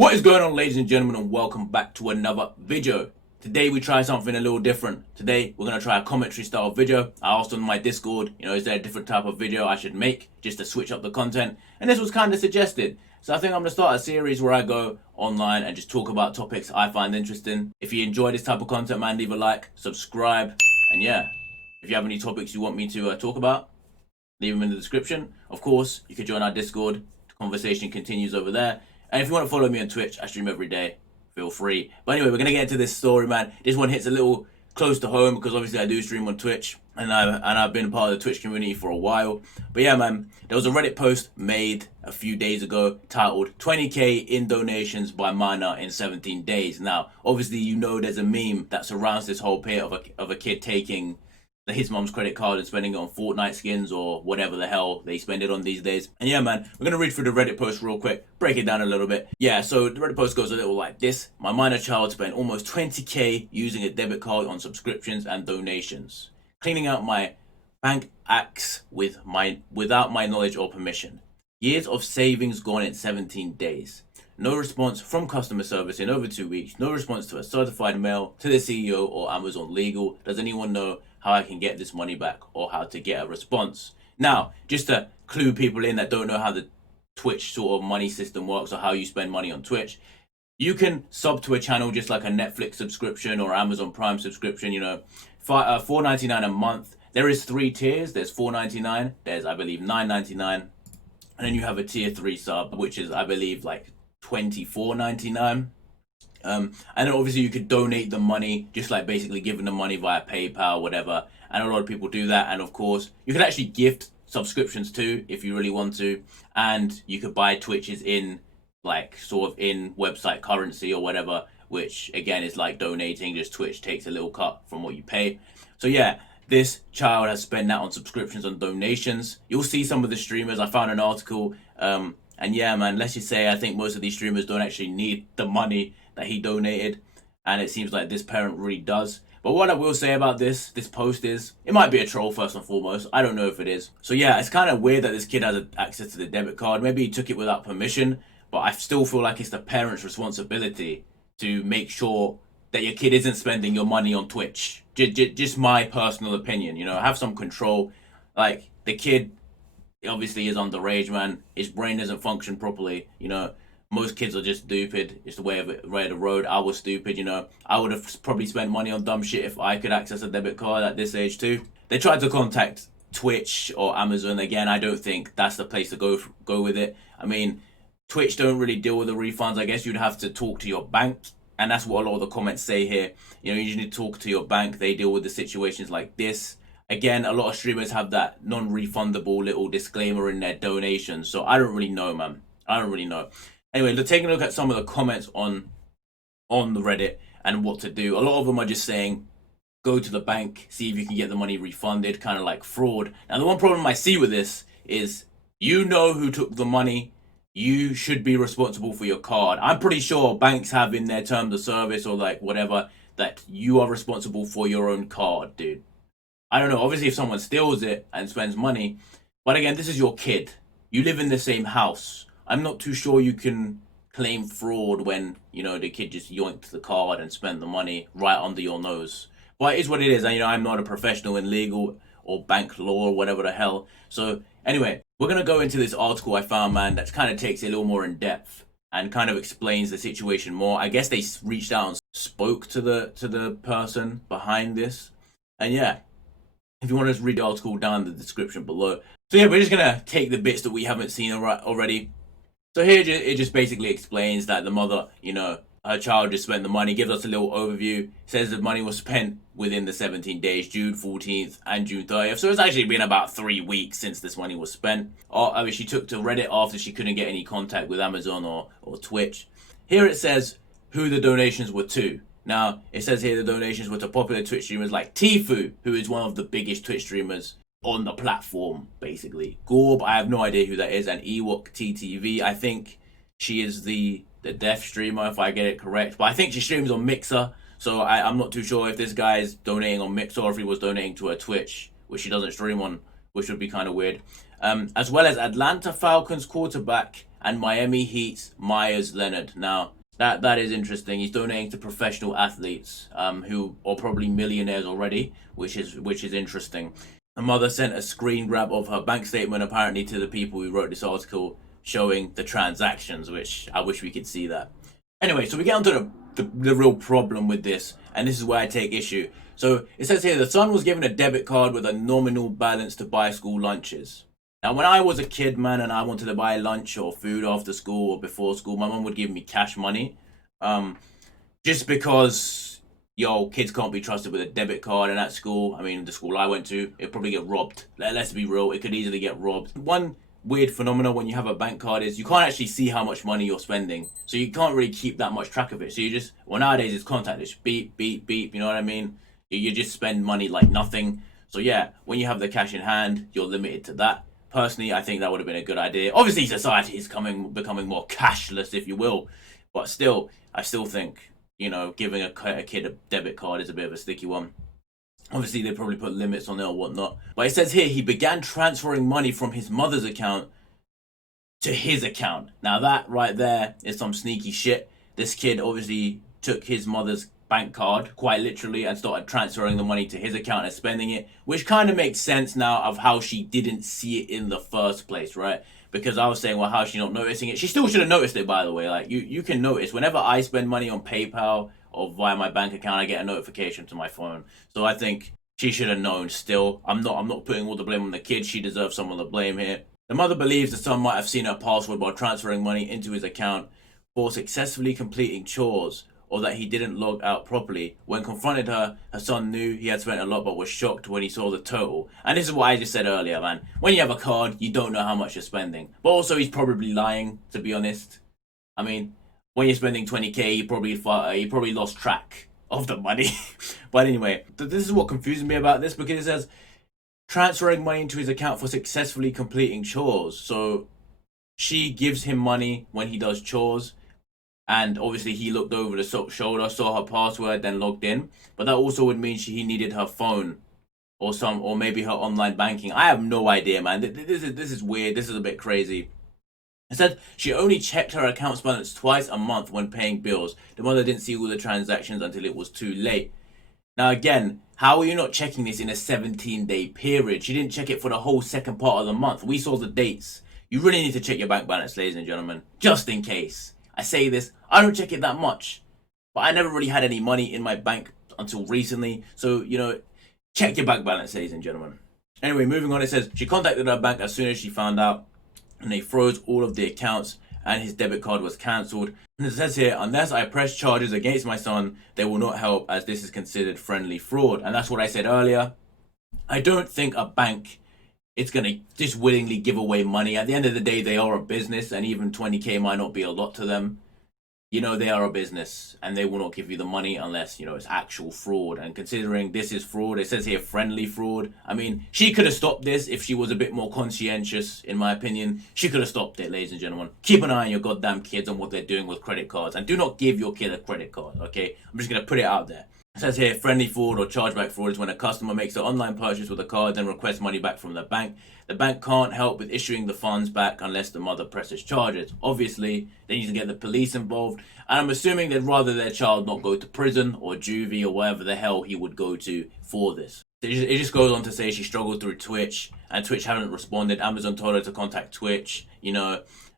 What is going on, ladies and gentlemen, and welcome back to another video. Today we try something a little different. Today we're going to try a commentary style video. I asked on my Discord, is there a different type of video I should make just to switch up the content? And this was kind of suggested. So I think I'm going to start a series where I go online and just talk about topics I find interesting. If you enjoy this type of content, man, leave a like, subscribe, and yeah, if you have any topics you want me to talk about, leave them in the description. Of course, you can join our Discord. The conversation continues over there. And if you want to follow me on Twitch, I stream every day. Feel free. But anyway, we're going to get into this story, man. This one hits a little close to home because obviously I do stream on Twitch. And I've been a part of the Twitch community for a while. But yeah, man, there was a Reddit post made a few days ago titled 20k in donations by Mana in 17 days. Now, obviously, there's a meme that surrounds this whole pair of a kid taking his mom's credit card and spending it on Fortnite skins or whatever the hell they spend it on these days. And yeah, man, we're going to read through the Reddit post real quick, break it down a little bit. Yeah, so the Reddit post goes a little like this. My minor child spent almost 20k using a debit card on subscriptions and donations, cleaning out my bank acts without my knowledge or permission. Years of savings gone in 17 days. No response from customer service in over 2 weeks. No response to a certified mail to the CEO or Amazon Legal. Does anyone know how I can get this money back or how to get a response? Now, just to clue people in that don't know how the Twitch sort of money system works or how you spend money on Twitch, you can sub to a channel just like a Netflix subscription or Amazon Prime subscription, $4.99 a month. There is 3 tiers. There's $4.99, there's I believe $9.99, and then you have a tier 3 sub, which is I believe like $24.99. And then obviously you could donate the money, just like basically giving the money via PayPal, whatever. And a lot of people do that. And of course, you could actually gift subscriptions too, if you really want to. And you could buy Twitches in like sort of in website currency or whatever, which again is like donating, just Twitch takes a little cut from what you pay. So yeah, this child has spent that on subscriptions and donations. You'll see some of the streamers. I found an article, and yeah, man, let's just say I think most of these streamers don't actually need the money that he donated, and it seems like this parent really does. But what I will say about this post is, it might be a troll first and foremost. I don't know if it is. So yeah, it's kind of weird that this kid has access to the debit card. Maybe he took it without permission, but I still feel like it's the parent's responsibility to make sure that your kid isn't spending your money on Twitch. Just my personal opinion, have some control. Like, the kid obviously is underage, man. His brain doesn't function properly, Most kids are just stupid. It's the way of the road. I was stupid, I would have probably spent money on dumb shit if I could access a debit card at this age too. They tried to contact Twitch or Amazon. Again, I don't think that's the place to go with it. I mean, Twitch don't really deal with the refunds. I guess you'd have to talk to your bank. And that's what a lot of the comments say here. You need to talk to your bank. They deal with the situations like this. Again, a lot of streamers have that non-refundable little disclaimer in their donations. So I don't really know, man. I don't really know. Anyway, taking a look at some of the comments on the Reddit and what to do. A lot of them are just saying, go to the bank, see if you can get the money refunded, kind of like fraud. Now, the one problem I see with this is, who took the money. You should be responsible for your card. I'm pretty sure banks have in their terms of service or like whatever that you are responsible for your own card, dude. I don't know. Obviously, if someone steals it and spends money, but again, this is your kid. You live in the same house. I'm not too sure you can claim fraud when, the kid just yoinked the card and spent the money right under your nose. But it is what it is. And, I'm not a professional in legal or bank law or whatever the hell. So anyway, we're going to go into this article I found, man, that kind of takes it a little more in depth and kind of explains the situation more. I guess they reached out and spoke to the person behind this. And yeah, if you want to just read the article down in the description below. So yeah, we're just going to take the bits that we haven't seen already. So here it just basically explains that the mother, her child just spent the money, gives us a little overview, says the money was spent within the 17 days, June 14th and June 30th. So it's actually been about 3 weeks since this money was spent. She took to Reddit after she couldn't get any contact with Amazon or Twitch. Here it says who the donations were to. Now, it says here the donations were to popular Twitch streamers like Tfue, who is one of the biggest Twitch streamers on the platform, basically. Gorb, I have no idea who that is, and Ewok TTV. I think she is the deaf streamer, if I get it correct. But I think she streams on Mixer, so I'm not too sure if this guy is donating on Mixer or if he was donating to her Twitch, which she doesn't stream on, which would be kind of weird. as well as Atlanta Falcons quarterback and Miami Heat's Myers Leonard. Now, that is interesting. He's donating to professional athletes who are probably millionaires already, which is interesting. Her mother sent a screen grab of her bank statement apparently to the people who wrote this article, showing the transactions, which I wish we could see that. Anyway, so we get onto the real problem with this, and this is where I take issue. So it says here, the son was given a debit card with a nominal balance to buy school lunches. Now, when I was a kid, man, and I wanted to buy lunch or food after school or before school, my mum would give me cash money. Just because, kids can't be trusted with a debit card, and at school, I mean, the school I went to, it'd probably get robbed. Let's be real, it could easily get robbed. One weird phenomenon when you have a bank card is you can't actually see how much money you're spending, so you can't really keep that much track of it. So you just, nowadays it's contactless, beep, beep, beep, you know what I mean? You just spend money like nothing. So yeah, when you have the cash in hand, you're limited to that. Personally, I think that would have been a good idea. Obviously, society is becoming more cashless, if you will. But still, I still think, giving a kid a debit card is a bit of a sticky one. Obviously, they probably put limits on it or whatnot. But it says here, he began transferring money from his mother's account to his account. Now, that right there is some sneaky shit. This kid obviously took his mother's bank card, quite literally, and started transferring the money to his account and spending it, which kind of makes sense now of how she didn't see it in the first place, right? Because I was saying, well, how is she not noticing it? She still should have noticed it, by the way. Like, you can notice whenever I spend money on PayPal or via my bank account, I get a notification to my phone. So I think she should have known still. I'm not putting all the blame on the kid. She deserves some of the blame here. The mother believes the son might have seen her password while transferring money into his account for successfully completing chores, or that he didn't log out properly. When confronted her son knew he had spent a lot but was shocked when he saw the total. And this is what I just said earlier, man. When you have a card, you don't know how much you're spending. But also, he's probably lying, to be honest. I mean, when you're spending 20k, you probably lost track of the money. But anyway, this is what confuses me about this, because it says transferring money into his account for successfully completing chores. So she gives him money when he does chores, and obviously he looked over the shoulder, saw her password, then logged in. But that also would mean he needed her phone or maybe her online banking. I have no idea, man. This is weird. This is a bit crazy. It said she only checked her account balance twice a month when paying bills. The mother didn't see all the transactions until it was too late. Now again, how are you not checking this in a 17-day period? She didn't check it for the whole second part of the month. We saw the dates. You really need to check your bank balance, ladies and gentlemen, just in case. I say this, I don't check it that much, but I never really had any money in my bank until recently. So, check your bank balance, ladies and gentlemen. Anyway, moving on, it says she contacted her bank as soon as she found out, and they froze all of the accounts and his debit card was cancelled. And it says here, unless I press charges against my son, they will not help, as this is considered friendly fraud. And that's what I said earlier. I don't think a bank it's going to just willingly give away money. At the end of the day, they are a business, and even 20k might not be a lot to them. They are a business, and they will not give you the money unless, it's actual fraud. And considering this is fraud, it says here friendly fraud. I mean, she could have stopped this if she was a bit more conscientious, in my opinion. She could have stopped it, ladies and gentlemen. Keep an eye on your goddamn kids and what they're doing with credit cards. And do not give your kid a credit card, okay? I'm just going to put it out there. It says here, friendly fraud or chargeback fraud is when a customer makes an online purchase with a card and requests money back from the bank. The bank can't help with issuing the funds back unless the mother presses charges. Obviously, they need to get the police involved, and I'm assuming they'd rather their child not go to prison or juvie or wherever the hell he would go to for this. It just goes on to say she struggled through Twitch, and Twitch haven't responded. Amazon told her to contact Twitch,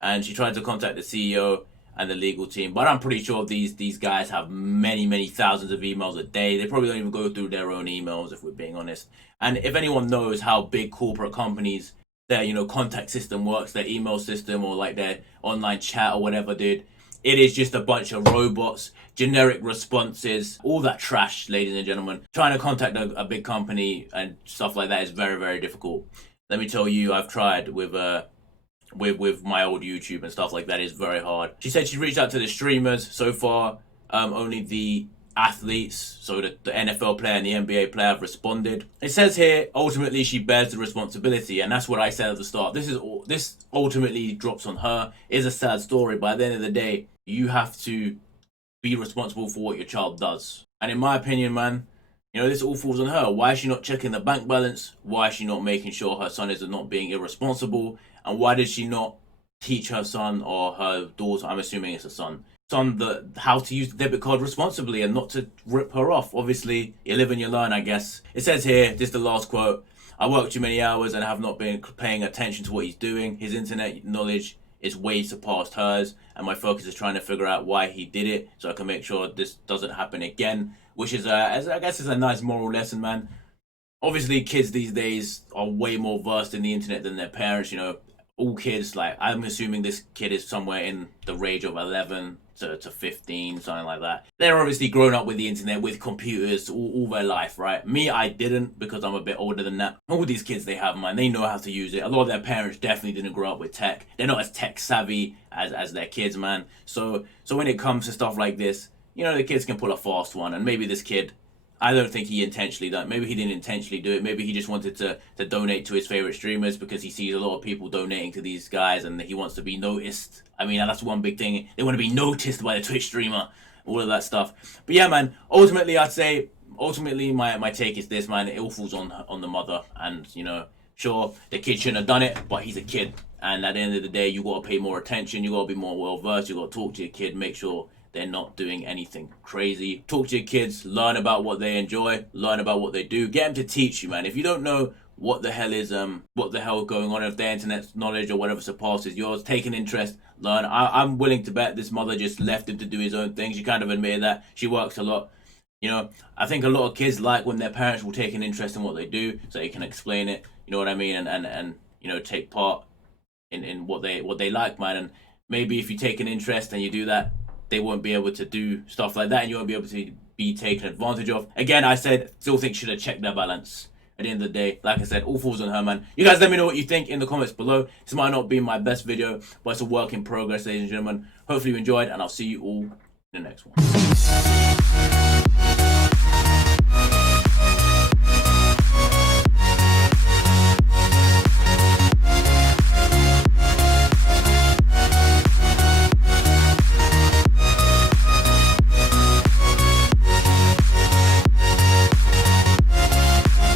and she tried to contact the CEO and the legal team, but I'm pretty sure these guys have many thousands of emails a day. They probably don't even go through their own emails, if we're being honest. And if anyone knows how big corporate companies, their contact system works, their email system or like their online chat or whatever, dude, it is just a bunch of robots, generic responses, all that trash, ladies and gentlemen. Trying to contact a big company and stuff like that is very, very difficult. Let me tell you, I've tried with my old YouTube and stuff like that. Is very hard. She said she reached out to the streamers. So far, only the athletes, so the NFL player and the NBA player have responded. It says here, ultimately she bears the responsibility, and that's what I said at the start. This ultimately drops on her. It is a sad story, but at the end of the day, you have to be responsible for what your child does. And in my opinion, man, You know, this all falls on her. Why is she not checking the bank balance? Why is she not making sure her son is not being irresponsible? And why did she not teach her son or her daughter, I'm assuming it's a son, how to use the debit card responsibly and not to rip her off? Obviously, you live and you learn, I guess. It says here, this is the last quote, "I work too many hours and have not been paying attention to what he's doing. His internet knowledge is way surpassed hers, and my focus is trying to figure out why he did it so I can make sure this doesn't happen again," which is, I guess, is a nice moral lesson, man. Obviously, kids these days are way more versed in the internet than their parents. You know, all kids, like, I'm assuming this kid is somewhere in the range of 11 to 15, something like that. They're obviously grown up with the internet, with computers all their life, right? Me, I didn't, because I'm a bit older than that. All these kids they have, man, they know how to use it. A lot of their parents definitely didn't grow up with tech. They're not as tech savvy as their kids, man. So when it comes to stuff like this, you know, the kids can pull a fast one, and maybe this kid, I don't think he intentionally done it. Maybe he didn't intentionally do it. Maybe he just wanted to donate to his favorite streamers because he sees a lot of people donating to these guys and he wants to be noticed. I mean, that's one big thing. They want to be noticed by the Twitch streamer, all of that stuff. But yeah, man, ultimately, I'd say, my take is this, man. It all falls on the mother. And, you know, sure, the kid shouldn't have done it, but he's a kid. And at the end of the day, you got to pay more attention. You got to be more well-versed. You got to talk to your kid, make sure they're not doing anything crazy. Talk to your kids, learn about what they enjoy, learn about what they do. Get them to teach you, man. If you don't know what the hell is going on, if their internet knowledge or whatever surpasses yours, take an interest, learn. I'm willing to bet this mother just left him to do his own thing. She kind of admitted that. She works a lot. You know, I think a lot of kids like when their parents will take an interest in what they do so they can explain it, you know what I mean, and you know, take part in what they like, man. And maybe if you take an interest and you do that, they won't be able to do stuff like that and you won't be able to be taken advantage of. Again, I said, still think should have checked their balance. At the end of the day, like I said, all falls on her, man. You guys let me know what you think in the comments below. This might not be my best video, but it's a work in progress, ladies and gentlemen. Hopefully you enjoyed, and I'll see you all in the next one.